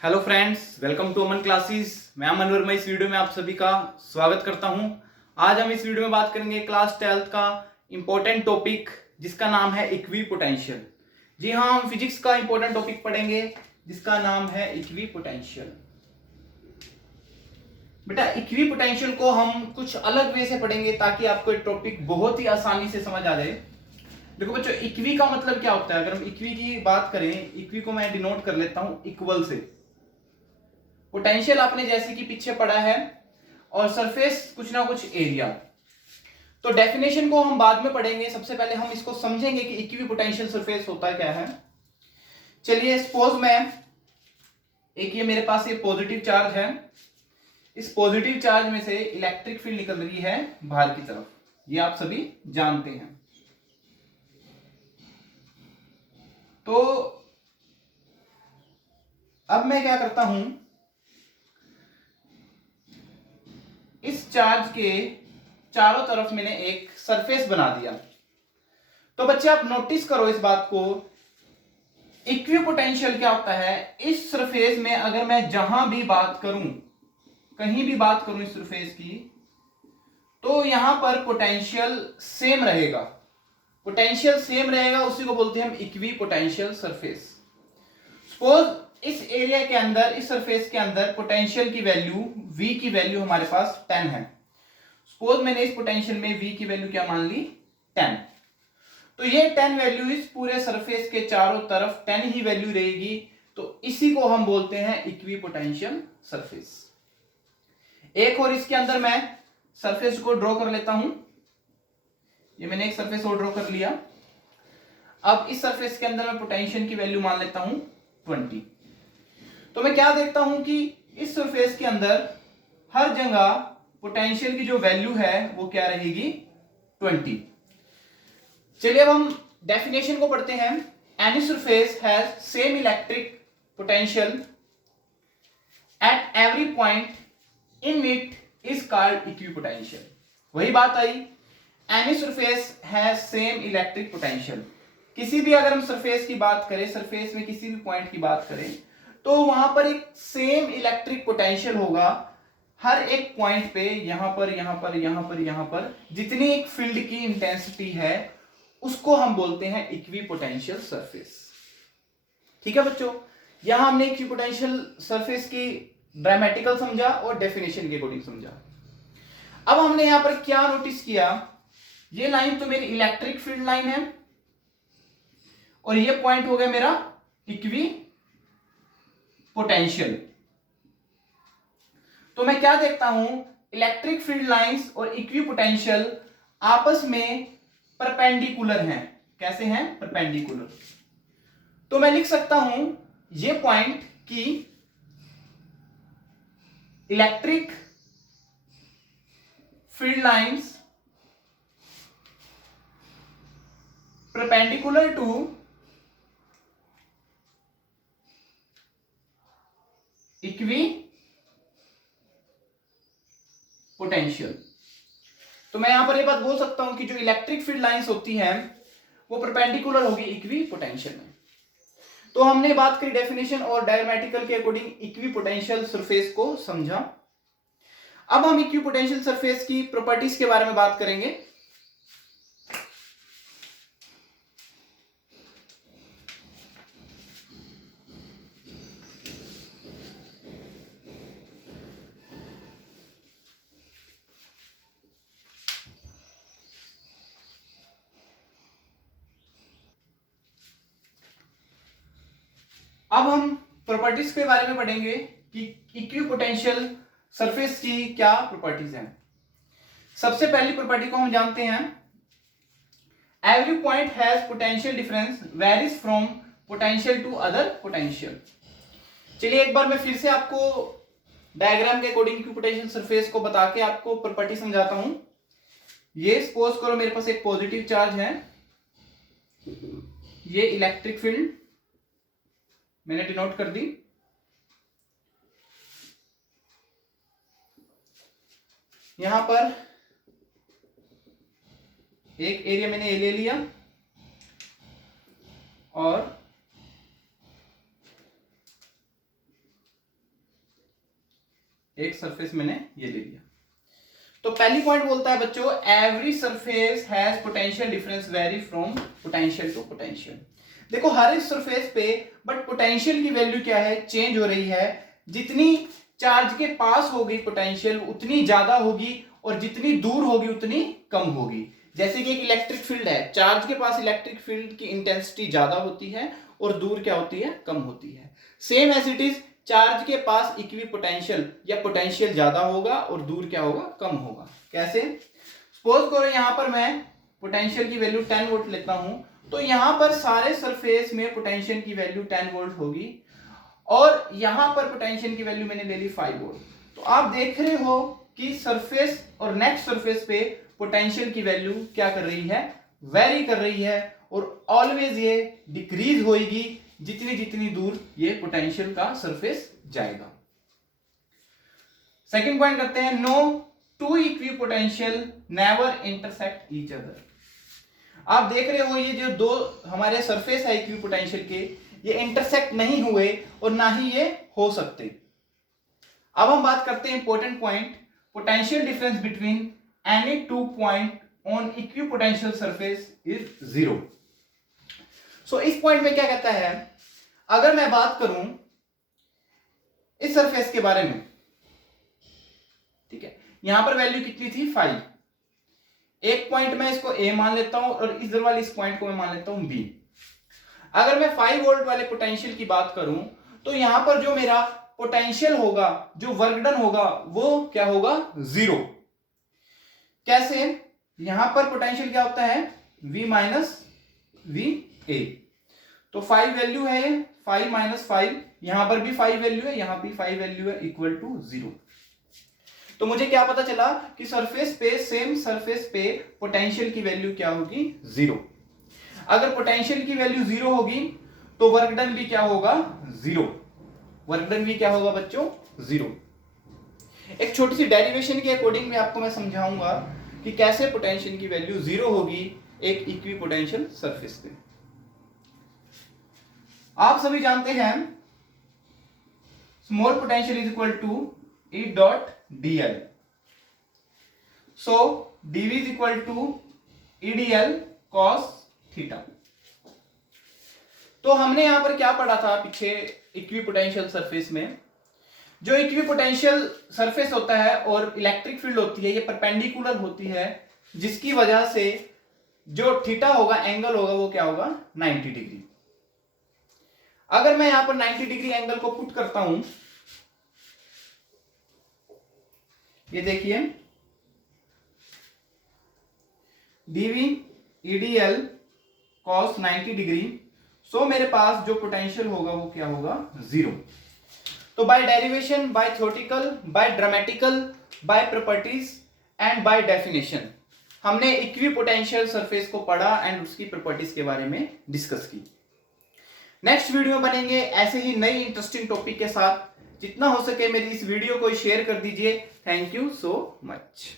Hello friends, welcome to Aman classes. मैं अमन वर्मा इस video में आप सभी का स्वागत करता हूं। आज हम इस वीडियो में बात करेंगे क्लास 12th का इंपॉर्टेंट टॉपिक जिसका नाम है इक्वी पोटेंशियल। जी हाँ, हम फिजिक्स का इंपॉर्टेंट टॉपिक पढ़ेंगे जिसका नाम है इक्वी पोटेंशियल। बेटा, इक्वी पोटेंशियल को हम कुछ अलग वे से पढ़ेंगे ताकि आपको ये टॉपिक बहुत ही आसानी से समझ आ जाए। देखो बच्चों, इक्वी का मतलब क्या होता है? अगर हम इक्वी की बात करें, इक्वी को मैं डिनोट कर लेता हूं इक्वल से। पोटेंशियल आपने जैसे कि पीछे पढ़ा है, और सरफेस कुछ ना कुछ एरिया। तो डेफिनेशन को हम बाद में पढ़ेंगे, सबसे पहले हम इसको समझेंगे कि इक्वी पोटेंशियल सरफेस होता क्या है। चलिए, सपोज मैं ये मेरे पास ये पॉजिटिव चार्ज है, इस पॉजिटिव चार्ज में से इलेक्ट्रिक फील्ड निकल रही है बाहर की तरफ, ये आप सभी जानते हैं। तो अब मैं क्या करता हूं, इस चार्ज के चारों तरफ मैंने एक सरफेस बना दिया। तो बच्चे आप नोटिस करो इस बात को, इक्वी पोटेंशियल क्या होता है? इस सरफेस में अगर मैं जहां भी बात करूं, कहीं भी बात करूं इस सरफेस की, तो यहां पर पोटेंशियल सेम रहेगा। पोटेंशियल सेम रहेगा, उसी को बोलते हैं हम इक्वी पोटेंशियल सरफेस। सपोज इस एरिया के अंदर, इस सरफेस के अंदर पोटेंशियल की वैल्यू, v की वैल्यू हमारे पास 10 है। सपोज मैंने इस पोटेंशियल में v की वैल्यू क्या मान ली? 10। तो ये 10 वैल्यू इस पूरे सरफेस के चारों तरफ 10 ही वैल्यू रहेगी। तो इसी को हम बोलते हैं इक्वी पोटेंशियल सरफेस। एक और इसके अंदर मैं सरफेस को ड्रॉ कर लेता हूं। ये मैंने एक सरफेस और ड्रॉ कर लिया। अब इस सरफेस के अंदर मैं पोटेंशियल की वैल्यू मान लेता हूं 20। तो मैं क्या देखता हूं कि इस सरफेस के अंदर हर जगह पोटेंशियल की जो वैल्यू है वो क्या रहेगी? 20। चलिए अब हम डेफिनेशन को पढ़ते हैं। Any surface has same electric potential at every point in it is called equipotential. वही बात आई, any surface has same electric potential. किसी भी अगर हम सरफेस की बात करें, सरफेस में किसी भी पॉइंट की बात करें, तो वहां पर एक सेम इलेक्ट्रिक पोटेंशियल होगा हर एक पॉइंट पे। यहां पर, यहां पर, यहां पर, यहां पर जितनी एक फील्ड की इंटेंसिटी है उसको हम बोलते हैं इक्वी पोटेंशियल सरफेस। ठीक है बच्चों, यहां हमने इक्वी पोटेंशियल सरफेस की ड्रामेटिकल समझा और डेफिनेशन के अकॉर्डिंग समझा। अब हमने यहां पर क्या नोटिस किया, ये लाइन तो मेरी इलेक्ट्रिक फील्ड लाइन है और ये पॉइंट हो गया मेरा इक्वी पोटेंशियल। तो मैं क्या देखता हूं, इलेक्ट्रिक फील्ड लाइंस और इक्वी पोटेंशियल आपस में परपेंडिकुलर हैं। कैसे हैं? परपेंडिकुलर। तो मैं लिख सकता हूं ये पॉइंट की electric field lines perpendicular to equipotential. तो मैं यहां पर ये बात बोल सकता हूं कि जो इलेक्ट्रिक फील्ड लाइंस होती हैं वो परपेंडिकुलर होगी इक्वी पोटेंशियल में। तो हमने बात करी डेफिनेशन और डायग्रामेटिकल के अकॉर्डिंग इक्वी पोटेंशियल सरफेस को समझा। अब हम इक्वी पोटेंशियल सरफेस की प्रॉपर्टीज के बारे में बात करेंगे। अब हम प्रॉपर्टीज के बारे में पढ़ेंगे कि इक्वी पोटेंशियल सरफेस की क्या प्रॉपर्टीज हैं। सबसे पहली प्रॉपर्टी को हम जानते हैं, every point has potential difference varies from potential to other potential. चलिए एक बार मैं फिर से आपको डायग्राम के अकॉर्डिंग इक्वी पोटेंशियल सरफेस को बता के आपको प्रॉपर्टी समझाता हूं। ये सपोज करो मेरे पास एक पॉजिटिव चार्ज है, ये इलेक्ट्रिक फील्ड मैंने डिनोट कर दी। यहां पर एक एरिया मैंने ले लिया और एक सरफेस मैंने ये ले लिया। तो पहली पॉइंट बोलता है बच्चों, every surface has potential difference vary from potential to potential. देखो हर एक सरफेस पे बट पोटेंशियल की वैल्यू क्या है, चेंज हो रही है। जितनी चार्ज के पास होगी पोटेंशियल उतनी ज्यादा होगी और जितनी दूर होगी उतनी कम होगी। जैसे कि एक इलेक्ट्रिक फील्ड है, चार्ज के पास इलेक्ट्रिक फील्ड की इंटेंसिटी ज्यादा होती है और दूर क्या होती है, कम होती है। Same as it is, charge के पास इक्वी पोटेंशियल या पोटेंशियल ज्यादा होगा और दूर क्या होगा, कम होगा। कैसे? सपोज करो यहां पर मैं पोटेंशियल की वैल्यू 10 वोल्ट लेता हूं, तो यहां पर सारे सरफेस में पोटेंशियल की वैल्यू 10 वोल्ट होगी और यहां पर पोटेंशियल की वैल्यू मैंने ले ली 5 वोल्ट। तो आप देख रहे हो कि सरफेस और नेक्स्ट सरफेस पे पोटेंशियल की वैल्यू क्या कर रही है, वेरी कर रही है और ऑलवेज ये डिक्रीज होगी जितनी जितनी दूर ये पोटेंशियल का सरफेस जाएगा। सेकंड पॉइंट करते हैं, no two equipotential never intersect each other. आप देख रहे हो ये जो दो हमारे सरफेस है इक्वी पोटेंशियल के, ये इंटरसेक्ट नहीं हुए और ना ही ये हो सकते। अब हम बात करते हैं important point, potential difference between any two point on equi potential surface is 0। सो इस पॉइंट में क्या कहता है, अगर मैं बात करूं इस सरफेस के बारे में, ठीक है, यहां पर वैल्यू कितनी थी 5, एक पॉइंट में इसको A मान लेता हूं और इधर वाले इस पॉइंट को मैं मान लेता हूं B। अगर मैं 5 वोल्ट वाले पोटेंशियल की बात करूं तो यहां पर जो मेरा पोटेंशियल होगा, जो वर्क डन होगा वो क्या होगा, 0। कैसे? यहां पर पोटेंशियल क्या होता है, V माइनस VA। तो 5 वैल्यू है ये, 5 माइनस 5, यहां पर भी 5 वैल्यू है, यहां भी 5 वैल्यू है, इक्वल टू 0। तो मुझे क्या पता चला कि सरफेस पे, सेम सरफेस पे पोटेंशियल की वैल्यू क्या होगी, 0। अगर पोटेंशियल की वैल्यू 0 होगी तो वर्क डन भी क्या होगा, 0। वर्क डन भी क्या होगा बच्चों, 0। एक छोटी सी डेरिवेशन के अकॉर्डिंग में आपको मैं समझाऊंगा कि कैसे पोटेंशियल की वैल्यू 0 होगी एक इक्वी पोटेंशियल सरफेस पे। आप सभी जानते हैं small potential is equal to E dot dl। So dv is equal to EdL cos theta. तो हमने यहां पर क्या पढ़ा था पीछे इक्वी पोटेंशियल सरफेस में, जो इक्वी पोटेंशियल सरफेस होता है और इलेक्ट्रिक फील्ड होती है ये परपेंडिकुलर होती है, जिसकी वजह से जो थीटा होगा, एंगल होगा, वो क्या होगा, 90 डिग्री। अगर मैं यहां पर 90 डिग्री एंगल को पुट करता हूं, ये देखिए dv EdL cos 90 डिग्री, सो मेरे पास जो पोटेंशियल होगा वो क्या होगा, 0। तो by derivation, by theoretical, by dramatical, by properties and by definition हमने इक्वी पोटेंशियल सरफेस को पढ़ा एंड उसकी प्रॉपर्टीज के बारे में डिस्कस की। नेक्स्ट वीडियो बनेंगे ऐसे ही नई इंटरेस्टिंग टॉपिक के साथ। जितना हो सके मेरी इस वीडियो को शेयर कर दीजिए। Thank you so much.